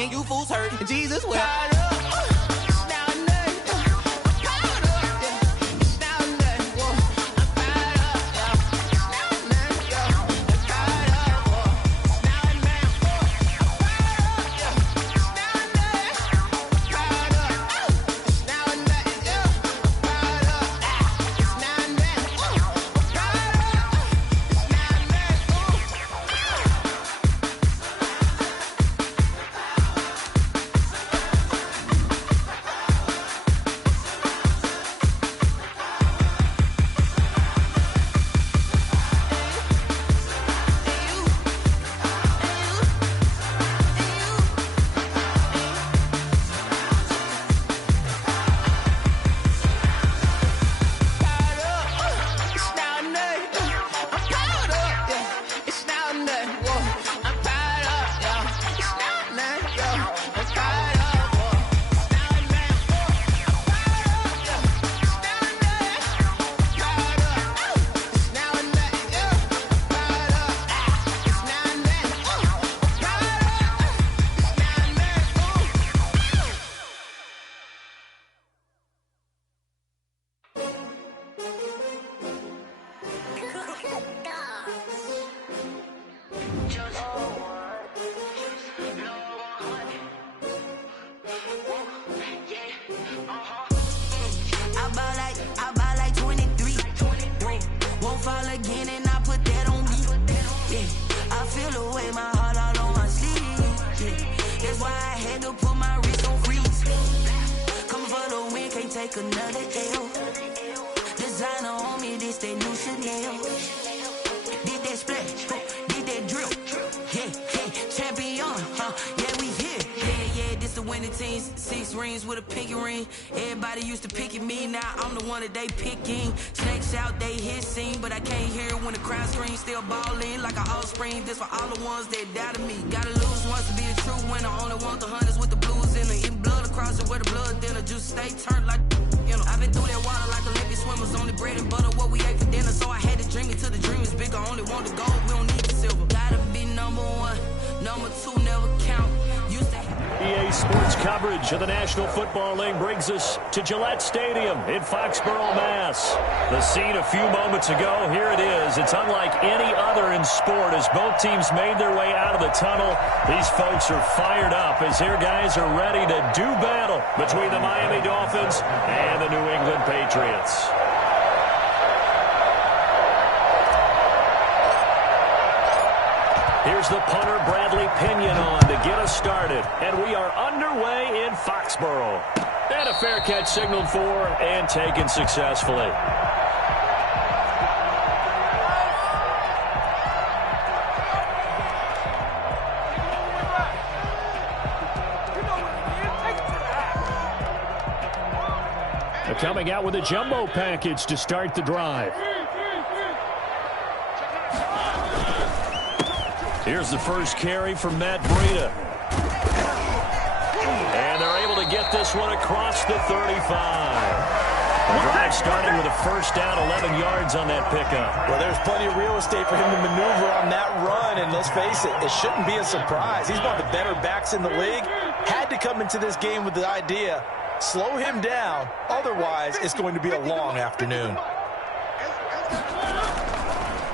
and you fools hurt. Jesus will. Six rings with a pinky ring. Everybody used to pick at me, now I'm the one that they picking. Snakes out, they hissing, but I can't hear when the crowd screams. Still ballin' like an offspring. This for all the ones that doubted me. Gotta lose once to be a true winner. Only want the hunters with the blues in it. Eating blood across it where the blood dinner. Just stay turned like, you know. I've been through that water like Olympic swimmers. Only bread and butter, what we ate for dinner. So I had to dream it till the dream is bigger. Only want the gold, we don't need the silver. Gotta be number one, number two never count. Used to EA Sports coverage of the National Football League brings us to Gillette Stadium in Foxborough, Mass. The scene a few moments ago, here it is. It's unlike any other in sport as both teams made their way out of the tunnel. These folks are fired up as their guys are ready to do battle between the Miami Dolphins and the New England Patriots. Here's the punter, Bradley Pinion, on to get us started. And we are underway in Foxborough. And a fair catch signaled for and taken successfully. They're coming out with a jumbo package to start the drive. Here's the first carry for Matt Breida. And they're able to get this one across the 35. The drive starting with a first down, 11 yards on that pickup. Well, there's plenty of real estate for him to maneuver on that run, and let's face it, it shouldn't be a surprise. He's one of the better backs in the league. Had to come into this game with the idea, slow him down, otherwise it's going to be a long afternoon.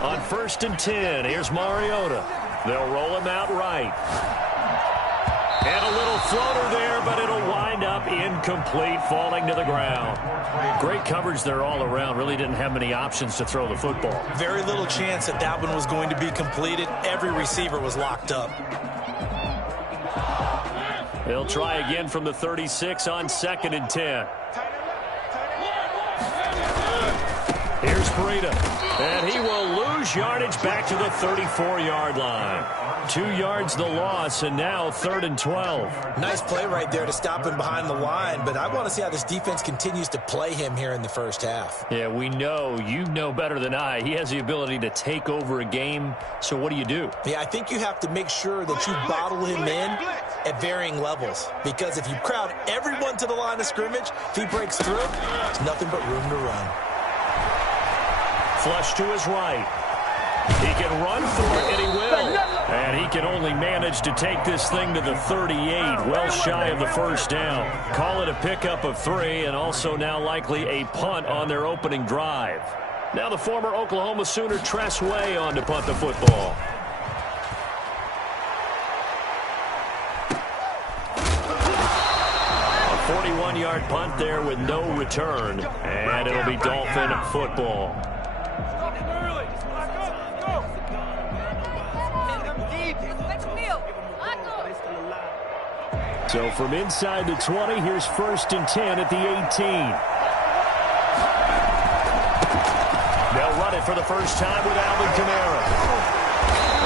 On 1st and 10, here's Mariota. They'll roll him out right. And a little floater there, but it'll wind up incomplete, falling to the ground. Great coverage there all around. Really didn't have many options to throw the football. Very little chance that that one was going to be completed. Every receiver was locked up. They'll try again from the 36 on 2nd and 10. Here's Breida. And he will lose yardage back to the 34-yard line. 2 yards the loss, and now 3rd and 12. Nice play right there to stop him behind the line, but I want to see how this defense continues to play him here in the first half. Yeah, we know. You know better than I. He has the ability to take over a game, so what do you do? Yeah, I think you have to make sure that you bottle him in at varying levels, because if you crowd everyone to the line of scrimmage, if he breaks through, there's nothing but room to run. Flush to his right. He can run for it, and he will. And he can only manage to take this thing to the 38, well shy of the first down. Call it a pickup of 3, and also now likely a punt on their opening drive. Now the former Oklahoma Sooner Tress Way on to punt the football. A 41-yard punt there with no return, and it'll be Dolphin football. So from inside the 20, here's 1st and 10 at the 18. They'll run it for the first time with Alvin Kamara.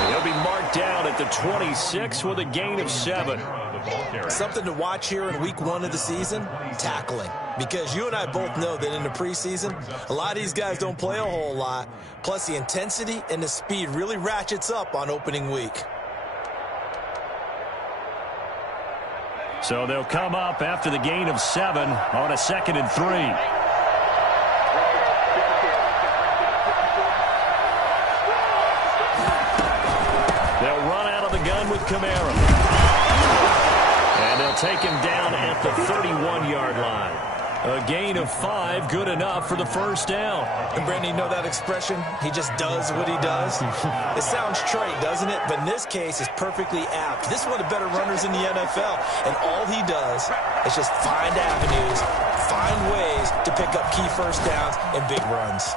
He'll be marked down at the 26 with a gain of 7. Something to watch here in week 1 of the season, tackling. Because you and I both know that in the preseason, a lot of these guys don't play a whole lot. Plus the intensity and the speed really ratchets up on opening week. So they'll come up after the gain of 7 on a 2nd and 3. They'll run out of the gun with Kamara. And they'll take him down at the 31-yard line. A gain of 5, good enough for the first down. And Brandon, you know that expression? He just does what he does. It sounds trite, doesn't it? But in this case, it's perfectly apt. This is one of the better runners in the NFL. And all he does is just find avenues, find ways to pick up key first downs and big runs.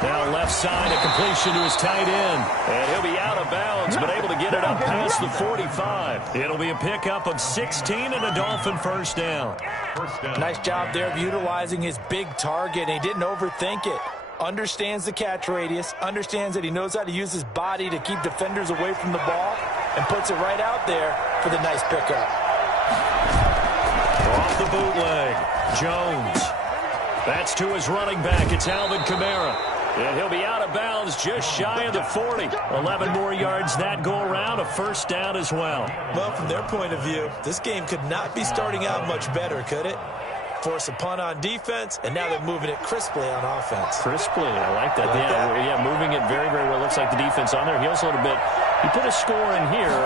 Now left side, a completion to his tight end. And he'll be out of bounds, but able to get it up past the 45. It'll be a pickup of 16 and a Dolphin first down. Nice job there of utilizing his big target, and he didn't overthink it. Understands the catch radius, understands that he knows how to use his body to keep defenders away from the ball, and puts it right out there for the nice pickup. Off the bootleg, Jones. That's to his running back. It's Alvin Kamara. And he'll be out of bounds just shy of the 40. 11 more yards that go around, a first down as well. Well, from their point of view, this game could not be starting out much better, could it? Force a punt on defense, and now they're moving it crisply on offense. Crisply, I like that. Yeah, moving it very, very well. Looks like the defense on there. Heels a little bit. You put a score in here,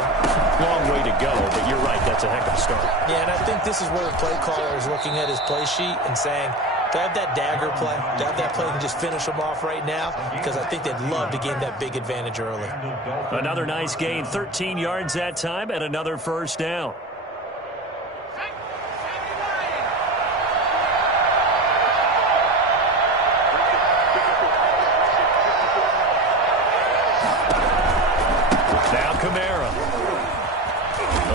long way to go, but you're right, that's a heck of a start. Yeah, and I think this is where the play caller is looking at his play sheet and saying, do I have that dagger play? Do I have that play and just finish them off right now? Because I think they'd love to gain that big advantage early. Another nice gain, 13 yards that time, and another first down. Now Kamara.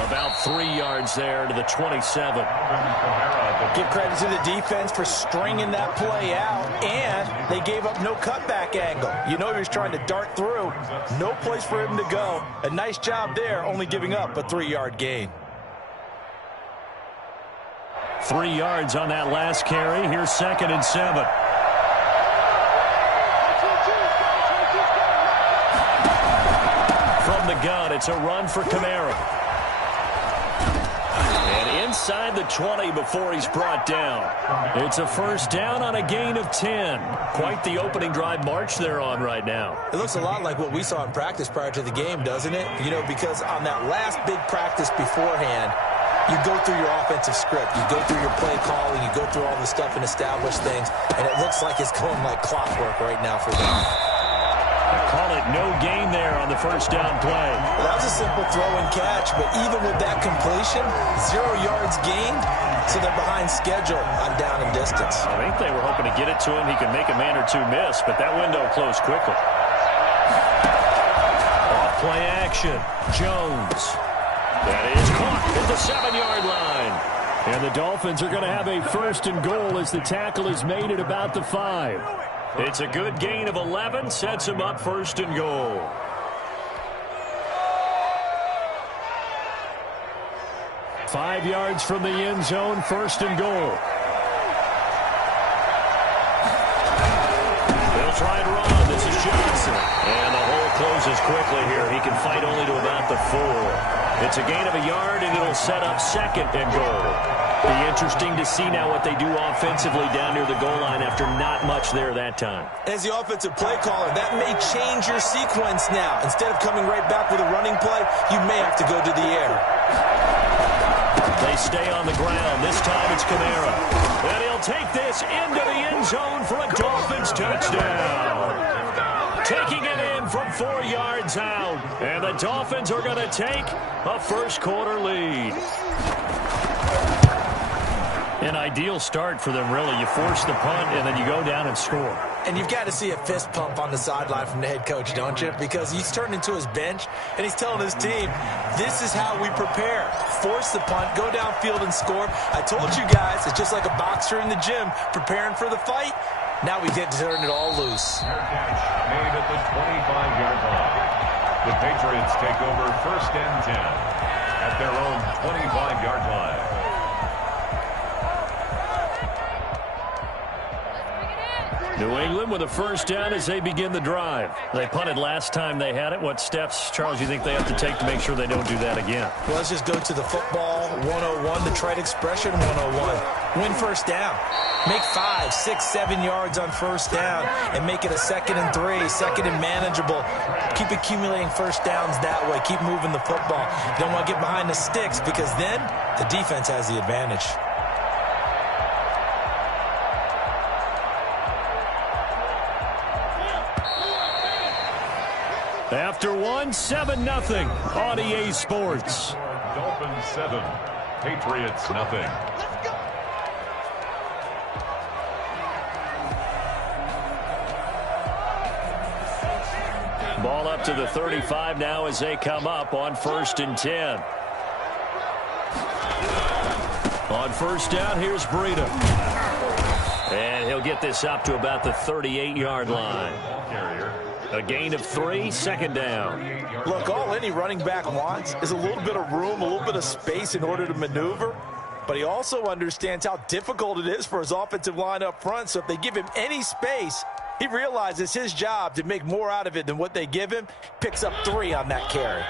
About 3 yards there to the 27. Give credit to the defense for stringing that play out, and they gave up no cutback angle. You know he was trying to dart through. No place for him to go. A nice job there, only giving up a 3-yard gain. 3 yards on that last carry. Here's 2nd and 7. From the gun, it's a run for Kamara. Inside the 20 before he's brought down. It's a first down on a gain of 10. Quite the opening drive march they're on right now. It looks a lot like what we saw in practice prior to the game, doesn't it? You know, because on that last big practice beforehand, you go through your offensive script. You go through your play calling. You go through all the stuff and establish things. And it looks like it's going like clockwork right now for them. Call it no gain there on the first down play. Well, that was a simple throw and catch, but even with that completion, 0 yards gained, so they're behind schedule on down and distance. I think they were hoping to get it to him. He could make a man or two miss, but that window closed quickly. Off play action. Jones. That is caught at the 7-yard line. And the Dolphins are going to have a first and goal as the tackle is made at about the 5. It's a good gain of 11, sets him up first and goal. Five yards from the end zone, first and goal. They'll try and run. This is Johnson. And the hole closes quickly here. He can fight only to about the 4. It's a gain of a yard, and it'll set up second and goal. Be interesting to see now what they do offensively down near the goal line after not much there that time. As the offensive play caller, that may change your sequence now. Instead of coming right back with a running play, you may have to go to the air. They stay on the ground. This time it's Kamara. And he'll take this into the end zone for a Dolphins touchdown. Taking it in from 4 yards out. And the Dolphins are going to take a first-quarter lead. An ideal start for them, really. You force the punt, and then you go down and score. And you've got to see a fist pump on the sideline from the head coach, don't you? Because he's turned into his bench, and he's telling his team, this is how we prepare. Force the punt, go downfield and score. I told you guys, it's just like a boxer in the gym preparing for the fight. Now we get to turn it all loose. Made at the 25-yard line. The Patriots take over 1st and 10 at their own 25-yard line. New England with a first down as they begin the drive. They punted last time they had it. What steps, Charles, you think they have to take to make sure they don't do that again? Well, let's just go to the football 101, the trade expression 101. Win first down. Make 5, 6, 7 yards on first down and make it a 2nd and 3, 2nd and manageable. Keep accumulating first downs that way. Keep moving the football. You don't want to get behind the sticks because then the defense has the advantage. After 7-0 on EA Sports. Dolphins 7, Patriots nothing. Ball up to the 35 now as they come up on 1st and 10. On first down, here's Breida. And he'll get this up to about the 38-yard line. A gain of 3, 2nd down. Look, all any running back wants is a little bit of room, a little bit of space in order to maneuver. But he also understands how difficult it is for his offensive line up front. So if they give him any space, he realizes his job to make more out of it than what they give him. Picks up 3 on that carry.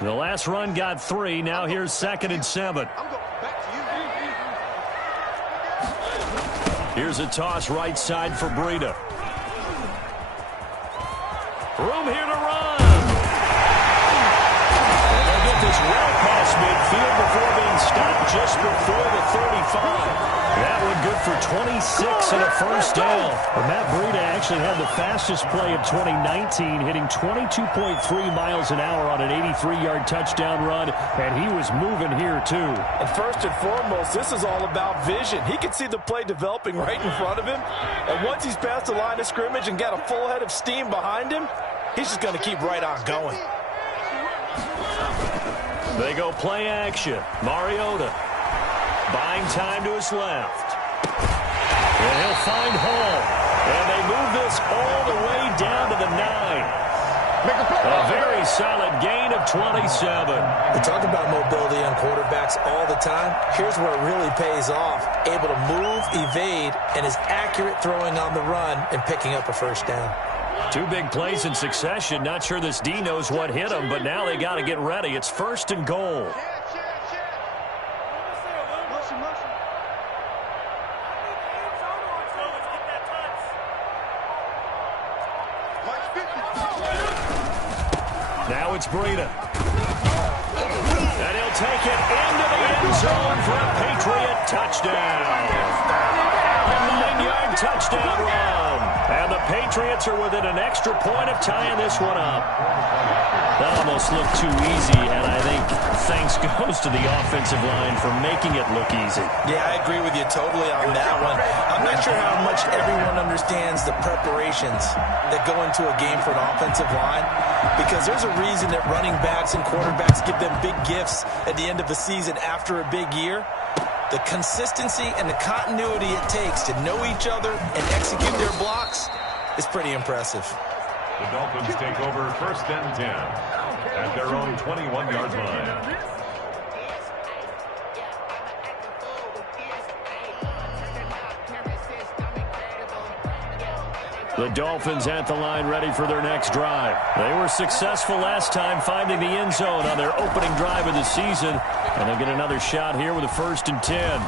The last run got 3. Now here's 2nd and 7. Here's a toss right side for Breida. Room here to run. And they'll get this well past midfield before being stopped just before the 35. That one good for 26 and a first down. Well, Matt Breida actually had the fastest play of 2019, hitting 22.3 miles an hour on an 83-yard touchdown run, and he was moving here too. And first and foremost, this is all about vision. He can see the play developing right in front of him, and once he's past the line of scrimmage and got a full head of steam behind him, he's just going to keep right on going. They go play action. Mariota buying time to his left. And he'll find Hall. And they move this all the way down to the 9. A very solid gain of 27. We talk about mobility on quarterbacks all the time. Here's where it really pays off. Able to move, evade, and is accurate throwing on the run and picking up a first down. 2 big plays in succession. Not sure this D knows what hit him, but now they got to get ready. It's 1st and goal. Now it's Breida. And he'll take it into the end zone for a Patriot touchdown. A 9-yard touchdown run. And the Patriots are within an extra point of tying this one up. That almost looked too easy, and I think thanks goes to the offensive line for making it look easy. Yeah, I agree with you totally on that one. I'm not sure how much everyone understands the preparations that go into a game for an offensive line, because there's a reason that running backs and quarterbacks give them big gifts at the end of the season after a big year. The consistency and the continuity it takes to know each other and execute their blocks is pretty impressive. The Dolphins take over 1st and 10 at their own 21-yard line. The Dolphins at the line ready for their next drive. They were successful last time finding the end zone on their opening drive of the season. And they'll get another shot here with a 1st and 10.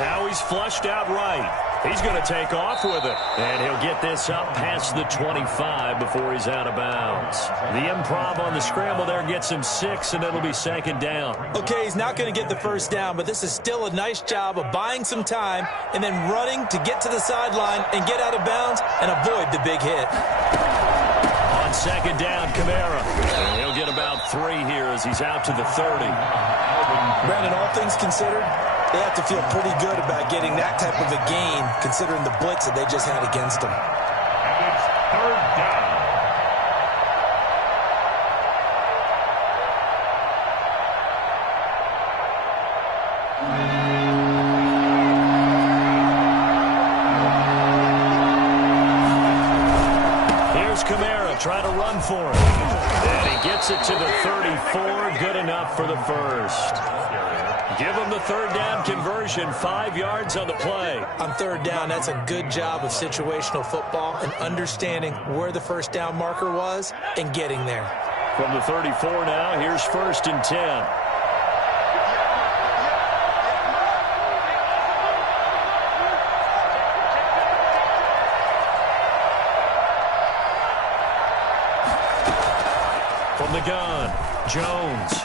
Now he's flushed out right. He's going to take off with it. And he'll get this up past the 25 before he's out of bounds. The improv on the scramble there gets him 6, and it'll be second down. Okay, he's not going to get the first down, but this is still a nice job of buying some time and then running to get to the sideline and get out of bounds and avoid the big hit. On second down, Kamara. And he'll get about 3 here as he's out to the 30. Brandon, all things considered, they have to feel pretty good about getting that type of a gain considering the blitz that they just had against them. And it's third down. Here's Kamara trying to run for him. And he gets it to the 34. Good enough for the first. Give him the third down conversion, 5 yards on the play. On third down, that's a good job of situational football and understanding where the first down marker was and getting there. From the 34 now, here's 1st and 10. From the gun, Jones.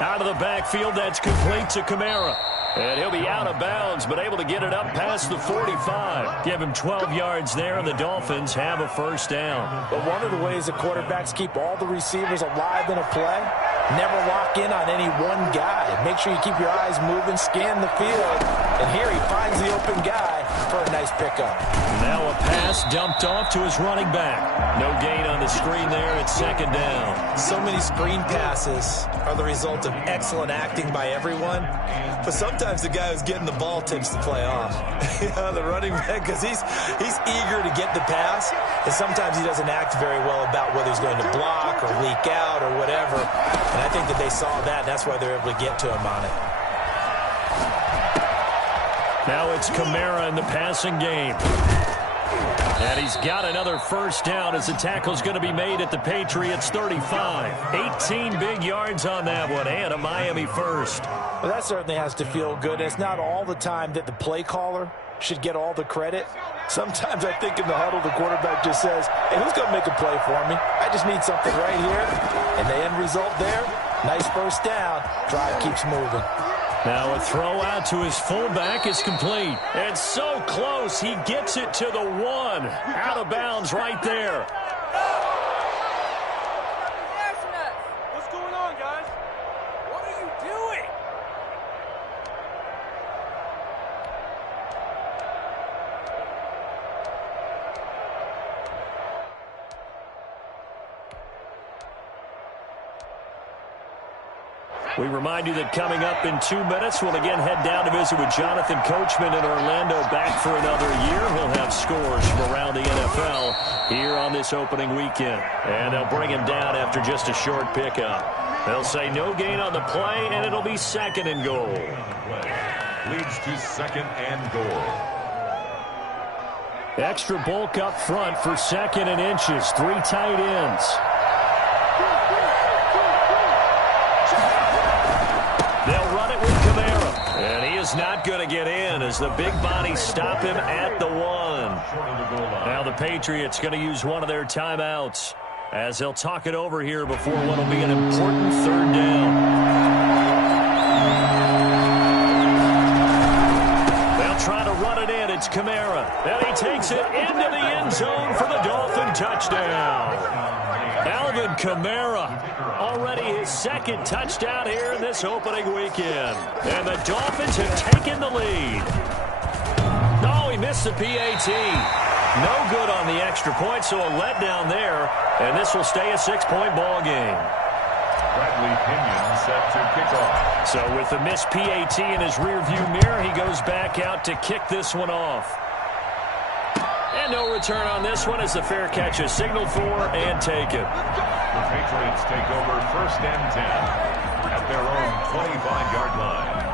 Out of the backfield, that's complete to Kamara. And he'll be out of bounds, but able to get it up past the 45. Give him 12 yards there, and the Dolphins have a first down. But one of the ways the quarterbacks keep all the receivers alive in a play, never lock in on any one guy. Make sure you keep your eyes moving, scan the field. And here he finds the open guy for a nice pickup. Now a pass dumped off to his running back. No gain on the screen there. It's second down. So many screen passes are the result of excellent acting by everyone. But sometimes the guy who's getting the ball tips the play off. The running back, because he's eager to get the pass. And sometimes he doesn't act very well about whether he's going to block or leak out or whatever. And I think that they saw that, and that's why they're able to get to him on it. Now it's Kamara in the passing game. And he's got another first down as the tackle's going to be made at the Patriots 35. 18 big yards on that one, and a Miami first. Well, that certainly has to feel good. It's not all the time that the play caller should get all the credit. Sometimes I think in the huddle, the quarterback just says, hey, who's going to make a play for me? I just need something right here. And the end result there, nice first down. Drive keeps moving. Now a throw out to his fullback is complete. And so close, he gets it to the 1. Out of bounds right there. What's going on, guys? What are you doing? We remind you that coming up in 2 minutes, we'll again head down to visit with Jonathan Coachman in Orlando, back for another year. He'll have scores from around the NFL here on this opening weekend. And they'll bring him down after just a short pickup. They'll say no gain on the play, and it'll be 2nd and goal. Leads to 2nd and goal. Extra bulk up front for 2nd and inches. 3 tight ends. They'll run it with Kamara. And he is not going to get in as the big bodies stop him at the 1. Now the Patriots going to use one of their timeouts as they'll talk it over here before what will be an important 3rd down. They'll try to run it in. It's Kamara. And he takes it into the end zone for the Dolphin touchdown. Alvin Kamara, already his 2nd touchdown here in this opening weekend. And the Dolphins have taken the lead. Oh, he missed the PAT. No good on the extra point, so a letdown there. And this will stay a 6-point ball game. Bradley Pinion set to kick off. So with the missed PAT in his rearview mirror, he goes back out to kick this one off. And no return on this one as the fair catch is signaled for and taken. The Patriots take over 1st and 10 at their own 25-yard line.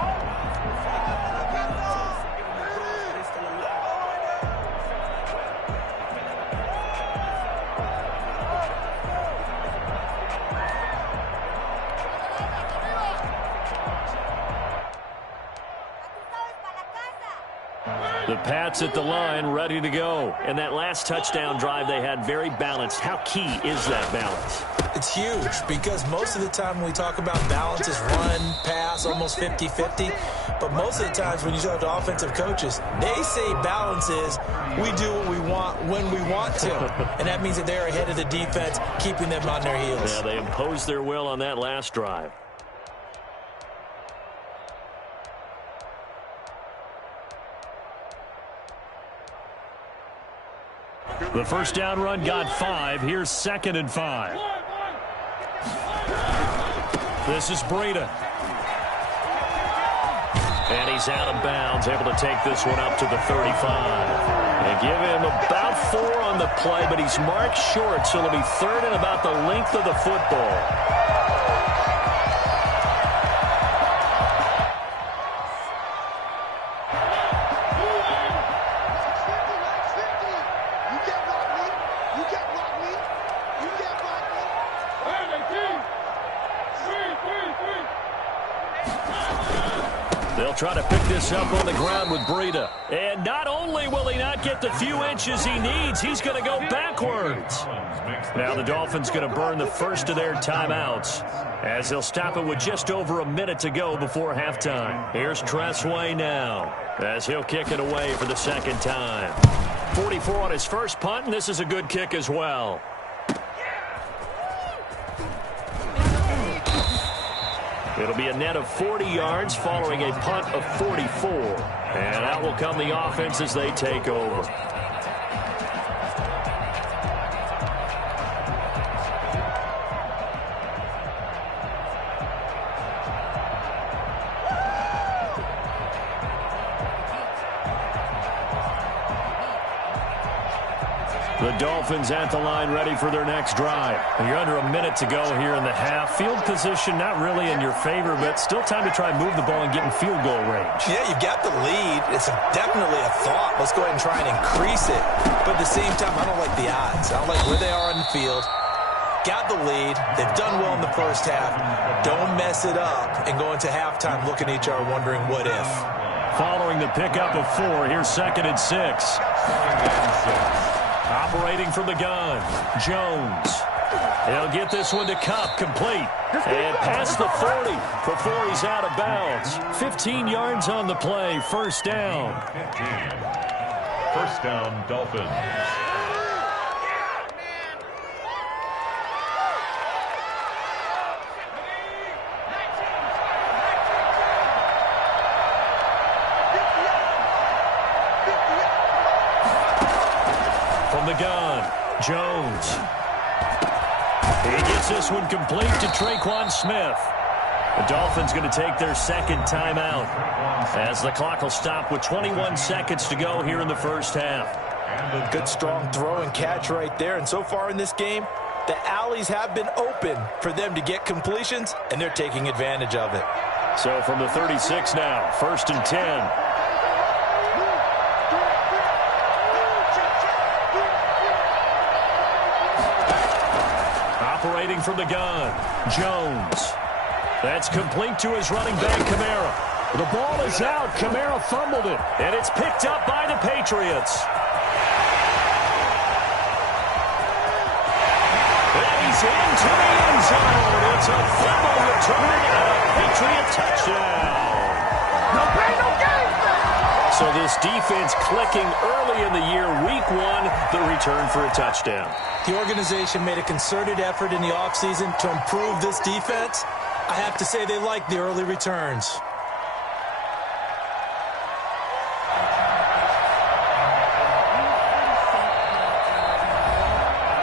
The Pats at the line, ready to go. And that last touchdown drive they had, very balanced. How key is that balance? It's huge because most of the time when we talk about balance is run, pass, almost 50-50. But most of the times when you talk to offensive coaches, they say balance is we do what we want when we want to. And that means that they're ahead of the defense, keeping them on their heels. Yeah, they imposed their will on that last drive. The first down run got 5. Here's 2nd and 5. This is Breida. And he's out of bounds, able to take this one up to the 35. And give him about 4 on the play, but he's marked short, so it'll be 3rd and about the length of the football. Try to pick this up on the ground with Breida. And not only will he not get the few inches he needs, he's going to go backwards. Now the Dolphins going to burn the first of their timeouts as they'll stop it with just over a minute to go before halftime. Here's Tressway now as he'll kick it away for the second time. 44 on his first punt, and this is a good kick as well. It'll be a net of 40 yards following a punt of 44. And out will come the offense as they take over. The Dolphins at the line ready for their next drive. You're under a minute to go here in the half. Field position not really in your favor, but still time to try and move the ball and get in field goal range. Yeah, you've got the lead. It's definitely a thought. Let's go ahead and try and increase it. But at the same time, I don't like the odds. I don't like where they are on the field. Got the lead. They've done well in the first half. Don't mess it up and go into halftime looking at each other wondering what if. Following the pickup of 4, here's 2nd and 6. Operating from the gun, Jones. He'll get this one to Kupp, complete. And past the 40 before he's out of bounds. 15 yards on the play, first down. 15. First down, Dolphins. From the gun, Jones. He gets this one complete to Traquan Smith. The Dolphins going to take their second timeout as the clock will stop with 21 seconds to go here in the first half. Good strong throw and catch right there. And so far in this game, the alleys have been open for them to get completions, and they're taking advantage of it. So from the 36 now, 1st and 10. Operating from the gun, Jones. That's complete to his running back, Kamara. The ball is out. Kamara fumbled it, and it's picked up by the Patriots. And he's into the end zone. It's a fumble return and a Patriot touchdown. No pain, no gain. So this defense clicking early in the year, week 1, the return for a touchdown. The organization made a concerted effort in the offseason to improve this defense. I have to say they like the early returns.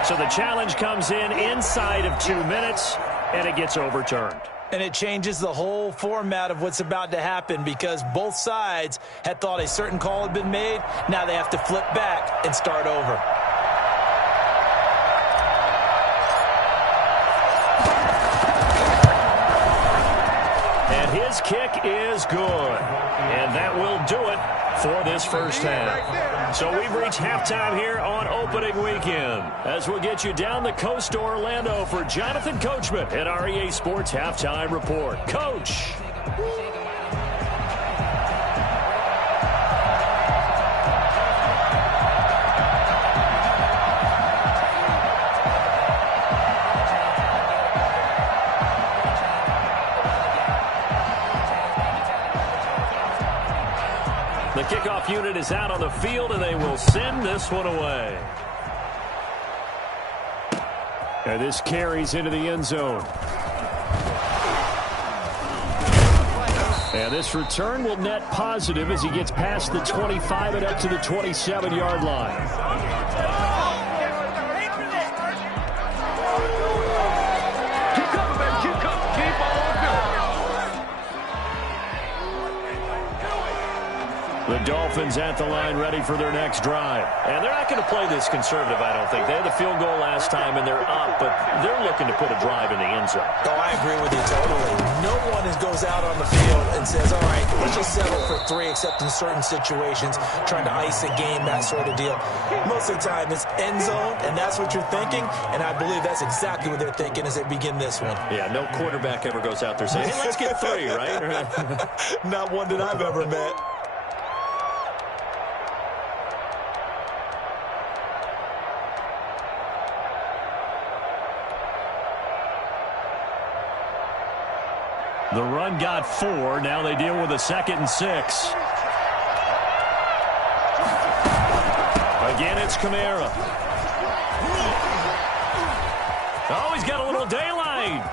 So the challenge comes in inside of 2 minutes, and it gets overturned. And it changes the whole format of what's about to happen because both sides had thought a certain call had been made. Now they have to flip back and start over. His kick is good. And that will do it for this first half. So we've reached halftime here on opening weekend as we'll get you down the coast to Orlando for Jonathan Coachman at our EA Sports Halftime Report. Coach. The kickoff unit is out on the field, and they will send this one away. And this carries into the end zone. And this return will net positive as he gets past the 25 and up to the 27-yard line. The Dolphins at the line ready for their next drive. And they're not going to play this conservative, I don't think. They had the field goal last time, and they're up, but they're looking to put a drive in the end zone. Oh, I agree with you totally. No one goes out on the field and says, all right, let's just settle for 3, except in certain situations, trying to ice a game, that sort of deal. Most of the time, it's end zone, and that's what you're thinking, and I believe that's exactly what they're thinking as they begin this one. Yeah, no quarterback ever goes out there saying, hey, let's get 3, right? Not one that I've ever met. The run got 4. Now they deal with a 2nd and 6. Again, it's Kamara. Oh, he's got a little daylight.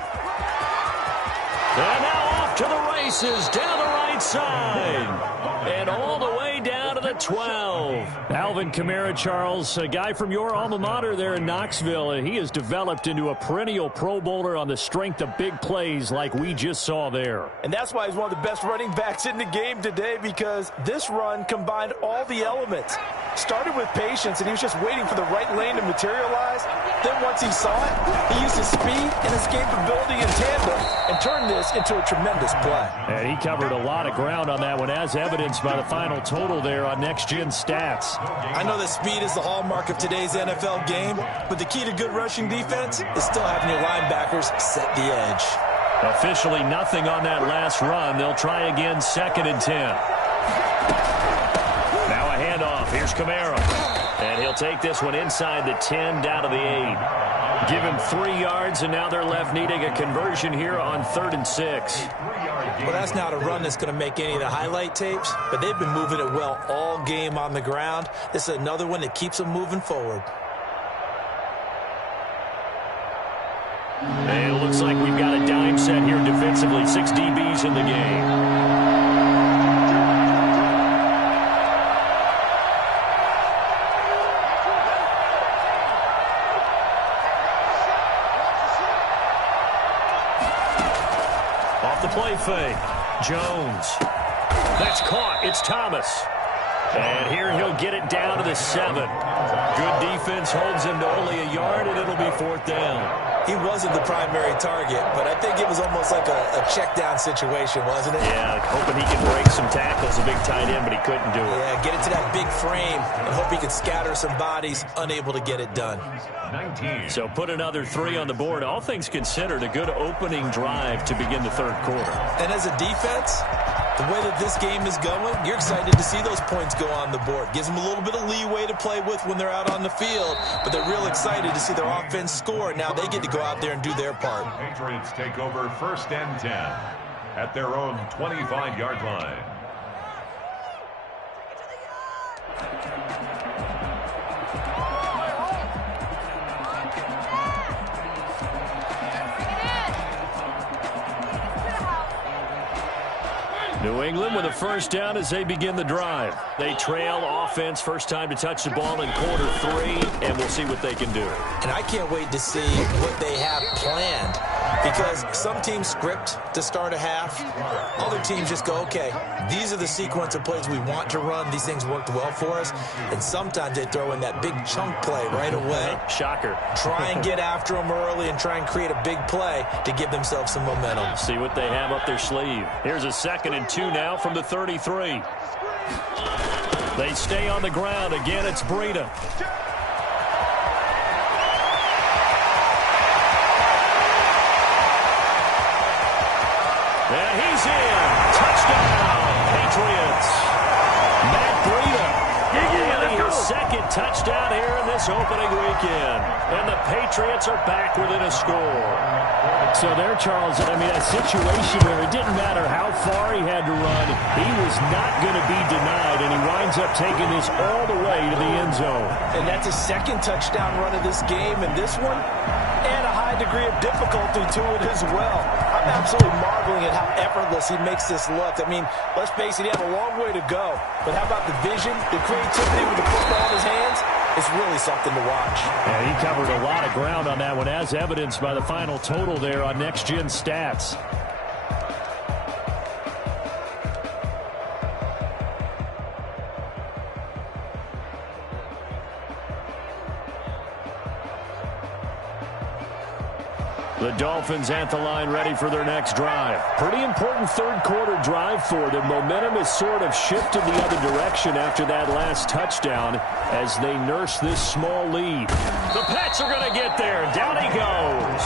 And now off to the races down the right side. And all the way down to the 12. Alvin Kamara, Charles, a guy from your alma mater there in Knoxville. And he has developed into a perennial Pro Bowler on the strength of big plays like we just saw there. And that's why he's one of the best running backs in the game today, because this run combined all the elements. Started with patience, and he was just waiting for the right lane to materialize. Then once he saw it, he used his speed and his capability in tandem and turned this into a tremendous play. And he covered a lot of ground on that one, as evidenced by the final total there on Next Gen Stats. I know that speed is the hallmark of today's NFL game, but the key to good rushing defense is still having your linebackers set the edge. Officially nothing on that last run. They'll try again, 2nd and 10. Now a handoff. Here's Kamara. And he'll take this one inside the 10 down to the 8. Give him 3 yards, and now they're left needing a conversion here on 3rd and 6. Well, that's not a run that's going to make any of the highlight tapes, but they've been moving it well all game on the ground. This is another one that keeps them moving forward. And it looks like we've got a dime set here defensively. 6 DBs in the game. Off the play fake. Jones. That's caught. It's Thomas. And here he'll get it down to the 7. Good defense holds him to only a yard, and it'll be 4th down. He wasn't the primary target, but I think it was almost like a check down situation, wasn't it? Yeah, hoping he could break some tackles, a big tight end, but he couldn't do it. Yeah, get it to that big frame and hope he could scatter some bodies, unable to get it done. 19. So put another 3 on the board. All things considered, a good opening drive to begin the 3rd quarter. And as a defense, the way that this game is going, you're excited to see those points go on the board. Gives them a little bit of leeway to play with when they're out on the field, but they're real excited to see their offense score. Now they get to go out there and do their part. Patriots take over 1st and 10 at their own 25-yard line. New England with a 1st down as they begin the drive. They trail offense, first time to touch the ball in quarter 3, and we'll see what they can do. And I can't wait to see what they have planned, because some teams script to start a half. Other teams just go, okay, these are the sequence of plays we want to run. These things worked well for us. And sometimes they throw in that big chunk play right away. Shocker. Try and get after them early and try and create a big play to give themselves some momentum. See what they have up their sleeve. Here's a 2nd and 2 now from the 33. They stay on the ground. Again, it's Breida. And he's in. Touchdown, Patriots. Matt Breida. His 2nd touchdown here in this this opening weekend. And the Patriots are back within a score. So there, Charles, I mean, a situation where it didn't matter how far he had to run, he was not going to be denied, and he winds up taking this all the way to the end zone. And that's his second touchdown run of this game, and this one, and a high degree of difficulty to it as well. I'm absolutely marveling at how effortless he makes this look. I mean, let's face it, he had a long way to go. But how about the vision, the creativity with the football in his hands? It's really something to watch. Yeah, he covered a lot of ground on that one, as evidenced by the final total there on Next Gen Stats. The Dolphins at the line ready for their next drive. Pretty important third-quarter drive for them. Momentum has sort of shifted the other direction after that last touchdown as they nurse this small lead. The Pats are going to get there. Down he goes.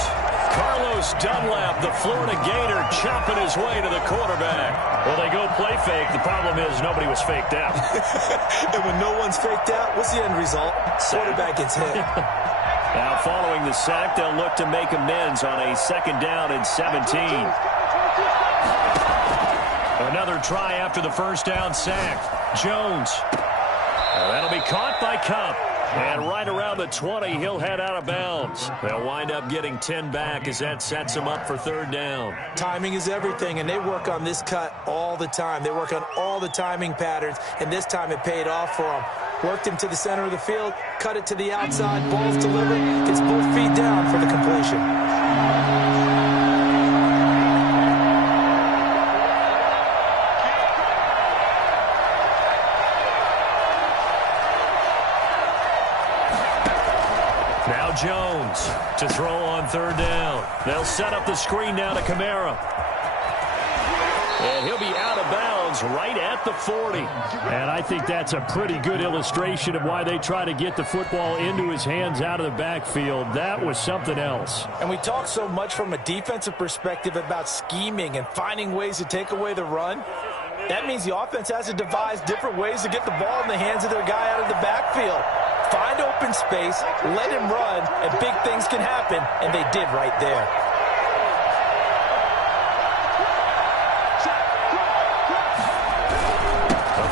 Carlos Dunlap, the Florida Gator, chopping his way to the quarterback. Well, they go play fake. The problem is nobody was faked out. And when no one's faked out, what's the end result? Quarterback gets hit. Now, following the sack, they'll look to make amends on a 2nd down and 17. Another try after the first down sack. Jones. That'll be caught by Kupp. And right around the 20, he'll head out of bounds. They'll wind up getting 10 back as that sets them up for 3rd down. Timing is everything, and they work on this cut all the time. They work on all the timing patterns, and this time it paid off for them. Worked him to the center of the field, cut it to the outside, ball's delivered, gets both feet down for the completion. Now Jones to throw on 3rd down. They'll set up the screen now to Kamara. And he'll be out of bounds right at the 40. And I think that's a pretty good illustration of why they try to get the football into his hands out of the backfield. That was something else. And we talk so much from a defensive perspective about scheming and finding ways to take away the run. That means the offense has to devise different ways to get the ball in the hands of their guy out of the backfield. Find open space, let him run, and big things can happen, and they did right there.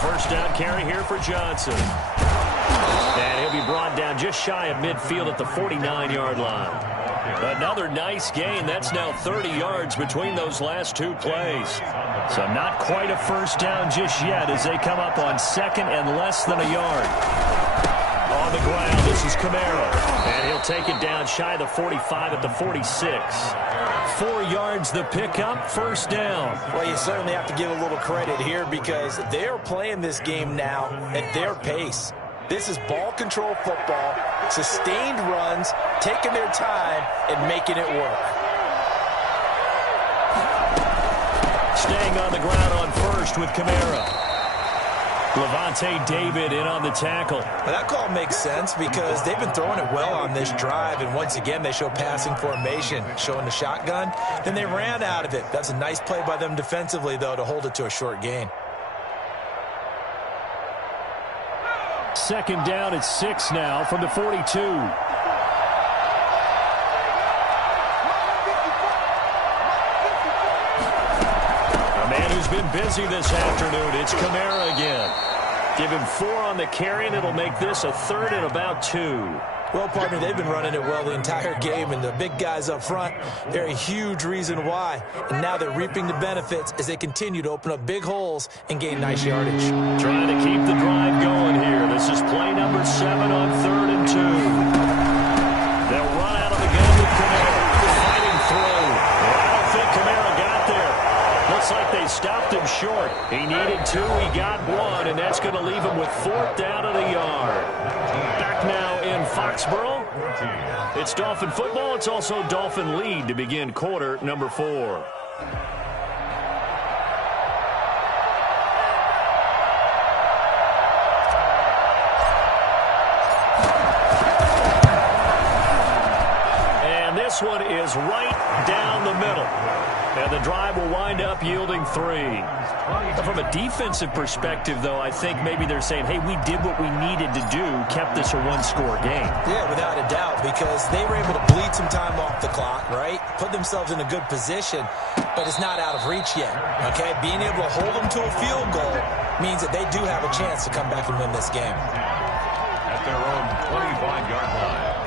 First down carry here for Johnson. And he'll be brought down just shy of midfield at the 49-yard line. Another nice gain. That's now 30 yards between those last 2 plays. So not quite a first down just yet as they come up on 2nd and less than a yard. On the ground, this is Kamara. And he'll take it down shy of the 45 at the 46. 4 yards the pickup, first down. Well, you certainly have to give a little credit here because they're playing this game now at their pace. This is ball control football, sustained runs, taking their time and making it work. Staying on the ground on first with Kamara. Levante David in on the tackle. Well, that call makes sense because they've been throwing it well on this drive, and once again they show passing formation, showing the shotgun. Then they ran out of it. That's a nice play by them defensively, though, to hold it to a short gain. 2nd down at 6 now from the 42. Who's been busy this afternoon. It's Kamara again. Give him 4 on the carry, and it'll make this a 3rd and about 2. Well, partner, they've been running it well the entire game, and the big guys up front, they're a huge reason why. And now they're reaping the benefits as they continue to open up big holes and gain nice yardage. Trying to keep the drive going here. This is play number 7 on 3rd and 2. They'll run out of the gun with Kamara. Fighting through. I don't think Kamara got there. Looks like they stopped him short. He needed 2, he got 1, and that's going to leave him with 4th down at a yard. Back now in Foxborough. It's Dolphin football. It's also Dolphin lead to begin quarter number 4. And this one is right down the middle. And the drive will wind up yielding 3. From a defensive perspective, though, I think maybe they're saying, hey, we did what we needed to do, kept this a one-score game. Yeah, without a doubt, because they were able to bleed some time off the clock, right? Put themselves in a good position, but it's not out of reach yet, okay? Being able to hold them to a field goal means that they do have a chance to come back and win this game. At their own 25-yard line.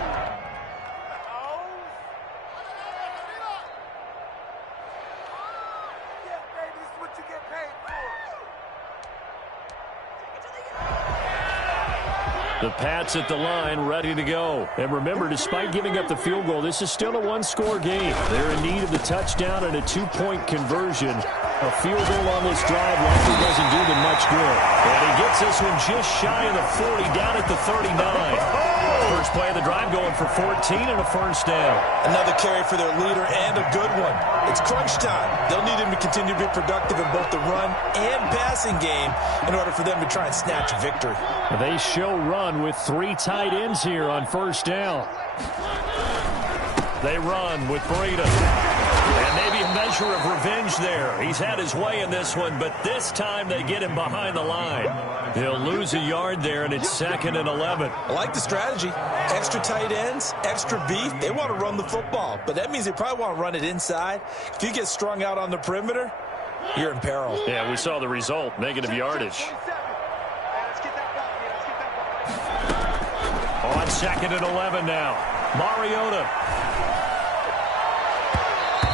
The Pats at the line, ready to go. And remember, despite giving up the field goal, this is still a one-score game. They're in need of the touchdown and a 2-point conversion. A field goal on this drive likely doesn't do them much good. And he gets this one just shy of the 40, down at the 39. First play of the drive going for 14 and a first down. Another carry for their leader and a good one. It's crunch time. They'll need him to continue to be productive in both the run and passing game in order for them to try and snatch a victory. They show run with 3 tight ends here on first down. They run with Breida. And maybe a measure of revenge there. He's had his way in this one, but this time they get him behind the line. He'll lose a yard there, and it's 2nd and 11. I like the strategy. Extra tight ends, extra beef. They want to run the football, but that means they probably want to run it inside. If you get strung out on the perimeter, you're in peril. Yeah, we saw the result, negative yardage. On 2nd and 11 now. Mariota.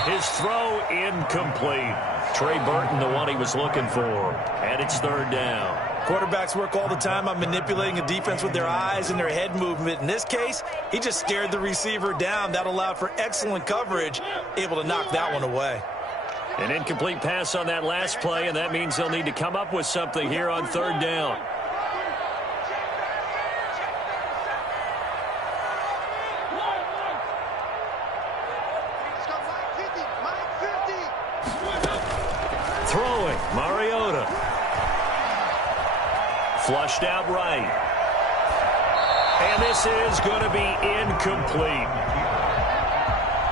His throw incomplete. Trey Burton, the one he was looking for. And it's 3rd down. Quarterbacks work all the time on manipulating a defense with their eyes and their head movement. In this case, he just stared the receiver down. That allowed for excellent coverage, able to knock that one away. An incomplete pass on that last play, and that means they'll need to come up with something here on 3rd down. Throwing, Mariota. Flushed out right. And this is going to be incomplete.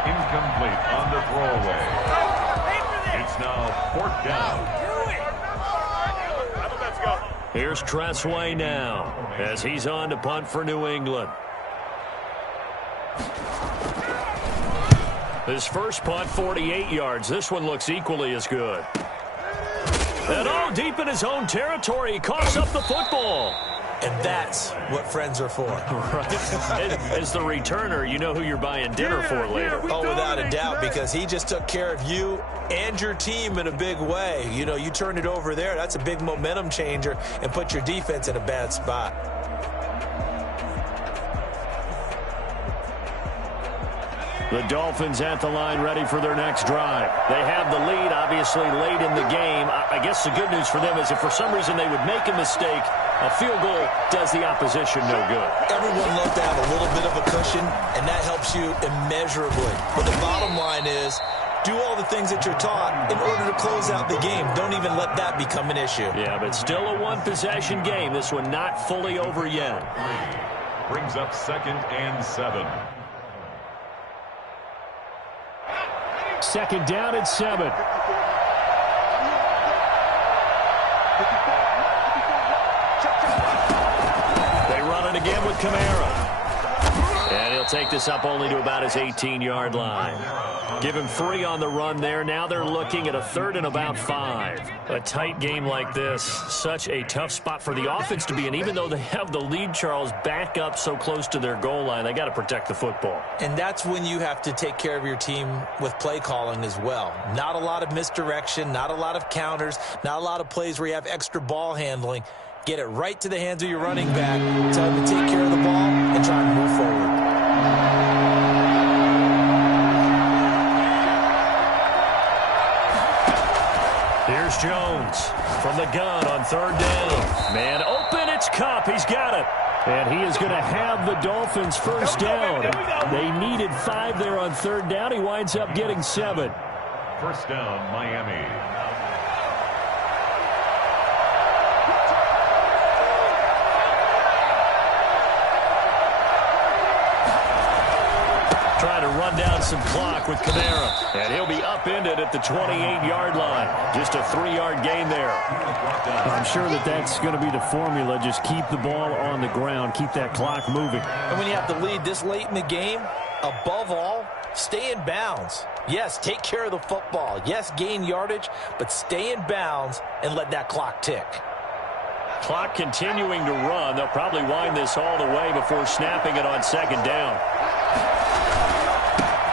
Incomplete on the throwaway. It's now 4th down. Here's Tressway now as he's on to punt for New England. His first punt, 48 yards. This one looks equally as good. And all deep in his own territory, he coughs up the football. And that's what friends are for. Right. As the returner, you know who you're buying dinner for later. Oh, without a doubt, because he just took care of you and your team in a big way. You know, you turn it over there, that's a big momentum changer and put your defense in a bad spot. The Dolphins at the line ready for their next drive. They have the lead, obviously, late in the game. I guess the good news for them is if for some reason they would make a mistake, a field goal does the opposition no good. Everyone loves to have a little bit of a cushion, and that helps you immeasurably. But the bottom line is, do all the things that you're taught in order to close out the game. Don't even let that become an issue. Yeah, but still a one-possession game. This one not fully over yet. Brings up 2nd and 7. 2nd down and 7. They run it again with Kamara. And he'll take this up only to about his 18-yard line. Give him 3 on the run there. Now they're looking at a 3rd and about 5. A tight game like this, such a tough spot for the offense to be in. Even though they have the lead, Charles, back up so close to their goal line, they got to protect the football. And that's when you have to take care of your team with play calling as well. Not a lot of misdirection, not a lot of counters, not a lot of plays where you have extra ball handling. Get it right to the hands of your running back, tell him to take care of the ball, and try and move forward. Here's Jones from the gun on 3rd down. Man open, it's Kupp. He's got it. And he is going to have the Dolphins first down. They needed 5 there on 3rd down. He winds up getting 7. First down, Miami. Trying to run run down some clock with Kamara. And he'll be upended at the 28-yard line. Just a 3-yard gain there. I'm sure that's going to be the formula. Just keep the ball on the ground. Keep that clock moving. And when you have to lead this late in the game, above all, stay in bounds. Yes, take care of the football. Yes, gain yardage, but stay in bounds and let that clock tick. Clock continuing to run. They'll probably wind this all the way before snapping it on second down.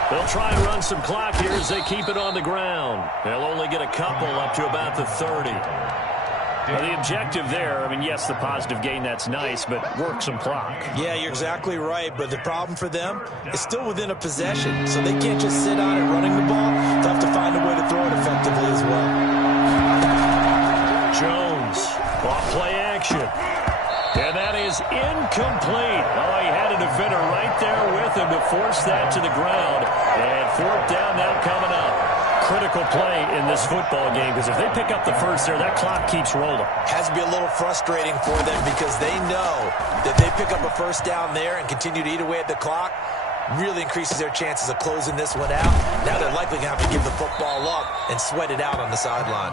They'll try and run some clock here as they keep it on the ground. They'll only get a couple up to about the 30. Now, the objective there, I mean, yes, the positive gain, that's nice, but work some clock. Yeah, you're exactly right, but the problem for them is still within a possession, so they can't just sit on it running the ball. They'll have to find a way to throw it effectively as well. Jones, off play action. And that is incomplete. Oh, he had a defender right there with him to force that to the ground. And fourth down now coming up. Critical play in this football game, because if they pick up the first there, that clock keeps rolling. Has to be a little frustrating for them because they know that they pick up a first down there and continue to eat away at the clock, really increases their chances of closing this one out. Now they're likely going to have to give the football up and sweat it out on the sideline.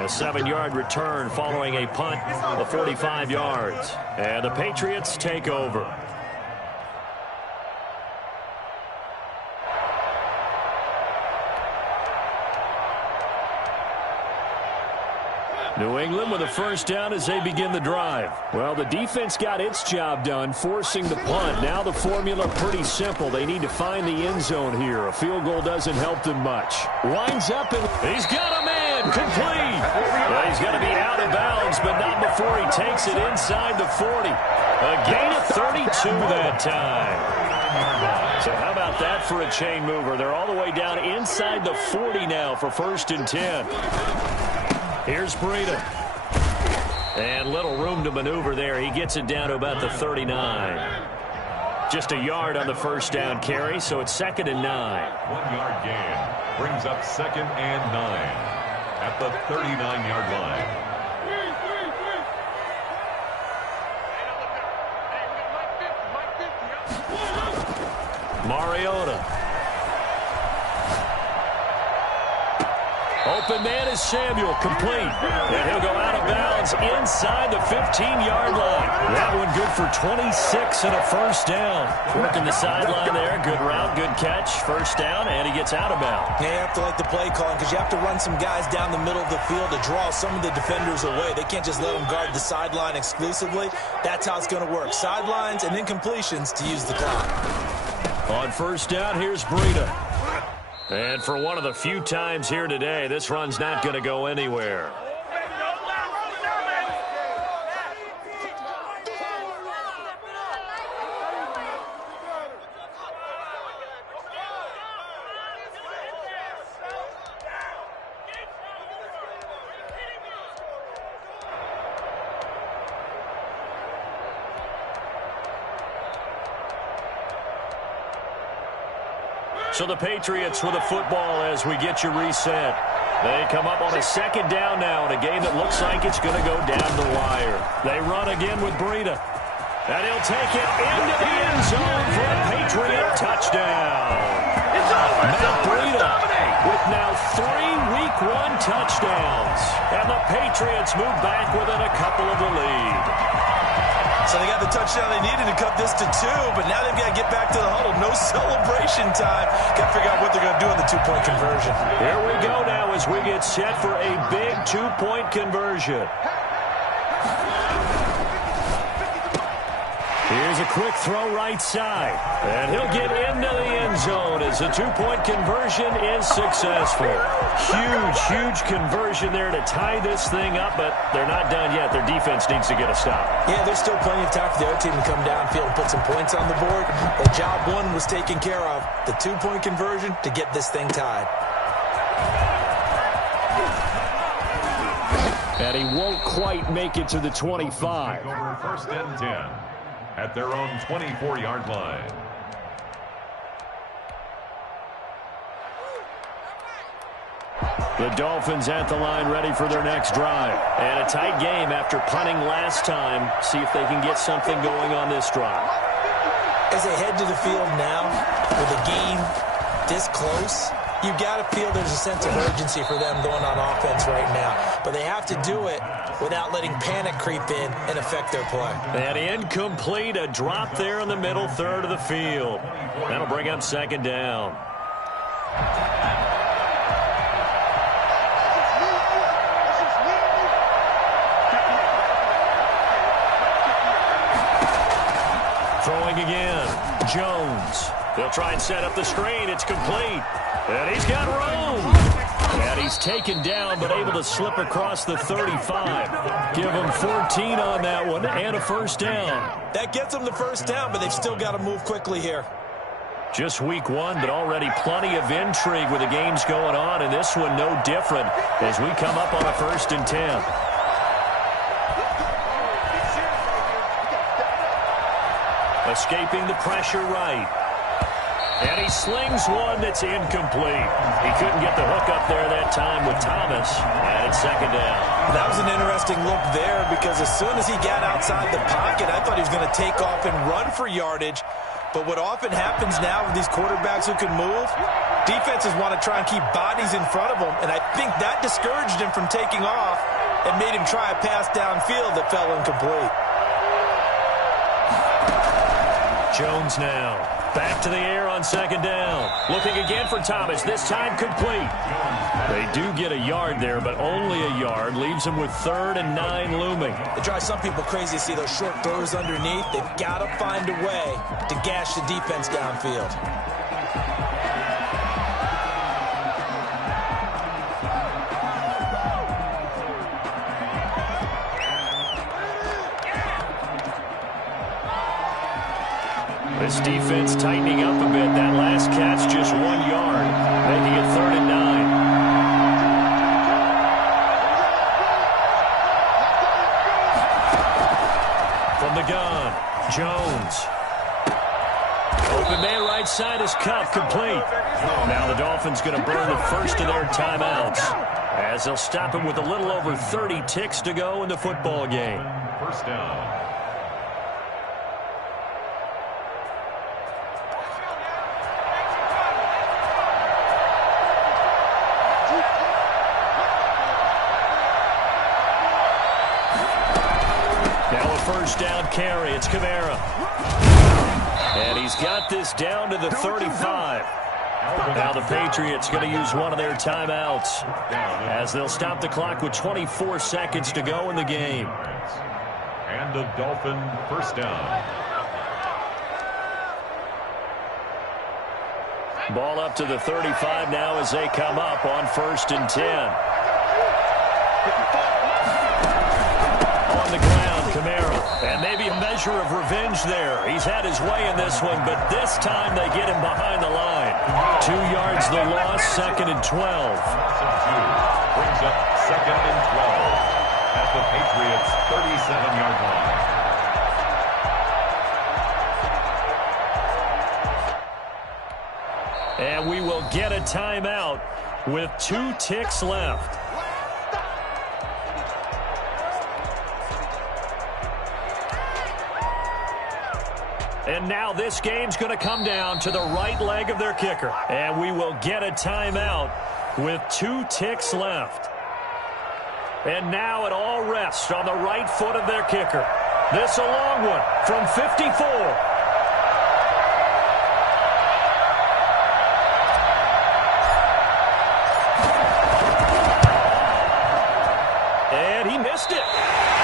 A 7-yard return following a punt of 45 yards. And the Patriots take over. New England with a first down as they begin the drive. Well, the defense got its job done, forcing the punt. Now the formula pretty simple. They need to find the end zone here. A field goal doesn't help them much. Winds up and he's got a man complete. Well, he's got to be out of bounds, but not before he takes it inside the 40. A gain of 32 that time. So how about that for a chain mover? They're all the way down inside the 40 now for 1st and 10. Here's Breida. And little room to maneuver there. He gets it down to about the 39. Just a yard on the first down carry, so it's 2nd and 9. 1-yard gain brings up 2nd and 9 at the 39-yard line. Mariota. Open man is Samuel, complete. And he'll go out of bounds inside the 15-yard line. That one good for 26 and a first down. Working the sideline there. Good route, good catch. First down, and he gets out of bounds. Yeah, you have to like the play calling because you have to run some guys down the middle of the field to draw some of the defenders away. They can't just let them guard the sideline exclusively. That's how it's going to work. Sidelines and incompletions to use the clock. On first down, here's Breida. And for one of the few times here today, this run's not going to go anywhere. So the Patriots with a football as we get you reset. They come up on a 2nd down now in a game that looks like it's going to go down the wire. They run again with Breida. And he'll take it into the end zone for a Patriot touchdown. Matt Breida with now 3 Week 1 touchdowns. And the Patriots move back within a couple of the lead. So they got the touchdown they needed to cut this to 2, but now they've got to get back to the huddle. No celebration time. Got to figure out what they're going to do in the 2-point conversion. Here we go now as we get set for a big 2-point conversion. Here's a quick throw right side. And he'll get into the end zone as the 2-point conversion is successful. Huge conversion there to tie this thing up, but they're not done yet. Their defense needs to get a stop. Yeah, there's still plenty of time for the other team to come downfield and put some points on the board. But job 1 was taken care of. The 2-point conversion to get this thing tied. And he won't quite make it to the 25. Over 1st and 10 at their own 24-yard line. The Dolphins at the line ready for their next drive. And a tight game after punting last time. See if they can get something going on this drive. As they head to the field now, with a game this close, you've got to feel there's a sense of urgency for them going on offense right now. But they have to do it without letting panic creep in and affect their play. And incomplete, a drop there in the middle third of the field. That'll bring up second down. Throwing again, Jones. They'll try and set up the screen. It's complete. And he's got room. And he's taken down, but able to slip across the 35. Give him 14 on that one and a first down. That gets them the first down, but they've still got to move quickly here. Just week one, but already plenty of intrigue with the games going on, and this one no different as we come up on a 1st and 10. Escaping the pressure right. And he slings one that's incomplete. He couldn't get the hook up there that time with Thomas, and it's second down. That was an interesting look there because as soon as he got outside the pocket, I thought he was going to take off and run for yardage. But what often happens now with these quarterbacks who can move, defenses want to try and keep bodies in front of them, and I think that discouraged him from taking off and made him try a pass downfield that fell incomplete. Jones now. Back to the air on second down. Looking again for Thomas, this time complete. They do get a yard there, but only a yard. Leaves them with 3rd and 9 looming. It drives some people crazy to see those short throws underneath. They've got to find a way to gash the defense downfield. This defense tightening up a bit. That last catch just 1 yard, making it 3rd and 9. From the gun, Jones. Open man right side is cut, complete. Now the Dolphins going to burn the first of their timeouts as they'll stop him with a little over 30 ticks to go in the football game. First down. First down carry. It's Kamara. And he's got this down to the 35. Now the Patriots going to use one of their timeouts as they'll stop the clock with 24 seconds to go in the game. And the Dolphin first down. Ball up to the 35 now as they come up on 1st and 10. On the ground, Kamara. And maybe a measure of revenge there. He's had his way in this one, but this time they get him behind the line. 2 yards the loss, 2nd and 12. Brings up 2nd and 12 at the Patriots' 37-yard line. And we will get a timeout with 2 ticks left. And now this game's going to come down to the right leg of their kicker. And we will get a timeout with 2 ticks left. And now it all rests on the right foot of their kicker. This a long one from 54. And he missed it.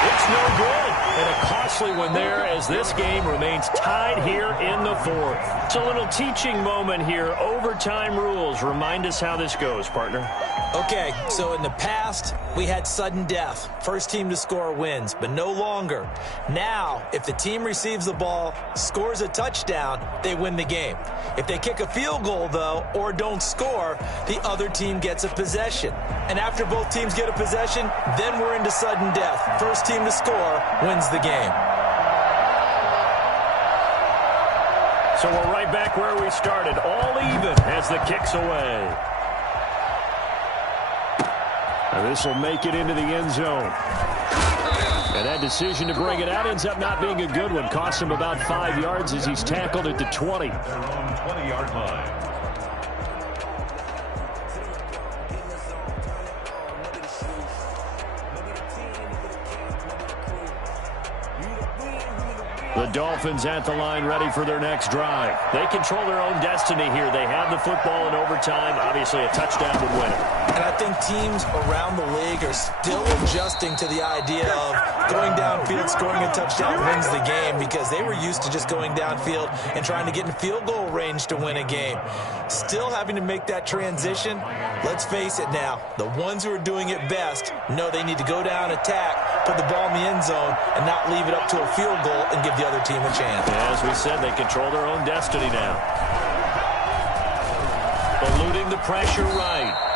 It's no good. And a costly one there as this game remains tied here in the 4th. It's a little teaching moment here. Overtime rules. Remind us how this goes, partner. Okay, so in the past, we had sudden death. First team to score wins, but no longer. Now, if the team receives the ball, scores a touchdown, they win the game. If they kick a field goal, though, or don't score, the other team gets a possession. And after both teams get a possession, then we're into sudden death. First team to score wins the game. So we're right back where we started. All even as the kick's away. And this will make it into the end zone. And that Bad decision to bring it out. Ends up not being a good one. Costs him about 5 yards as he's tackled at the 20. Their own 20-yard line. The Dolphins at the line, ready for their next drive. They control their own destiny here. They have the football in overtime. Obviously, a touchdown would win it. And I think teams around the league are still adjusting to the idea of going downfield, scoring a touchdown wins the game, because they were used to just going downfield and trying to get in field goal range to win a game. Still having to make that transition. Let's face it now, the ones who are doing it best know they need to go down, attack, put the ball in the end zone, and not leave it up to a field goal and give the other team a chance. Yeah, as we said, they control their own destiny now. Eluding the pressure right.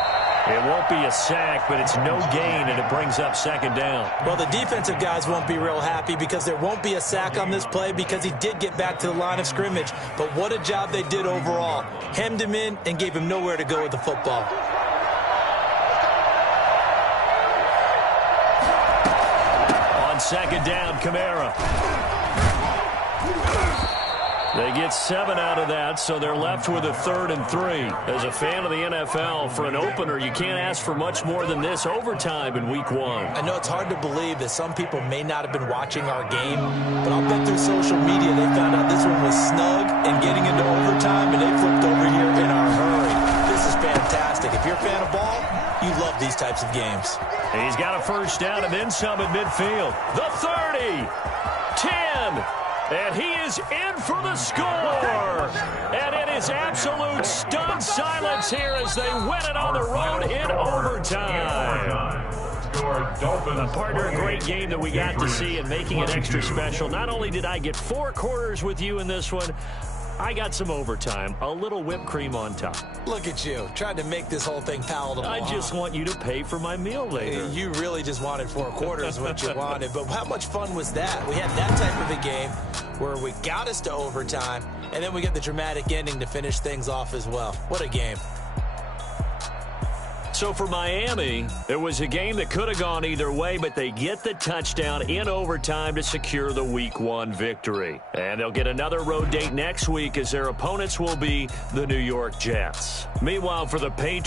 It won't be a sack, but it's no gain, and it brings up second down. Well, the defensive guys won't be real happy because there won't be a sack on this play because he did get back to the line of scrimmage. But what a job they did overall. Hemmed him in and gave him nowhere to go with the football. On second down, Kamara. They get 7 out of that, so they're left with a 3rd and 3. As a fan of the NFL, for an opener, you can't ask for much more than this overtime in Week 1. I know it's hard to believe that some people may not have been watching our game, but I'll bet through social media they found out this one was snug and getting into overtime, and they flipped over here in a hurry. This is fantastic. If you're a fan of ball, you love these types of games. He's got a first down and then some at midfield. The 30, 10, and he is in for the score. And it is absolute stunned silence here as they win it on the road in overtime. A partner, a great game that we got to see and making it extra special. Not only did I get 4 quarters with you in this one, I got some overtime, a little whipped cream on top. Look at you, trying to make this whole thing palatable. I just want you to pay for my meal later. You really just wanted 4 quarters what you wanted, but how much fun was that? We had that type of a game where we got us to overtime, and then we get the dramatic ending to finish things off as well. What a game. So for Miami, it was a game that could have gone either way, but they get the touchdown in overtime to secure the Week 1 victory. And they'll get another road date next week as their opponents will be the New York Jets. Meanwhile, for the Patriots,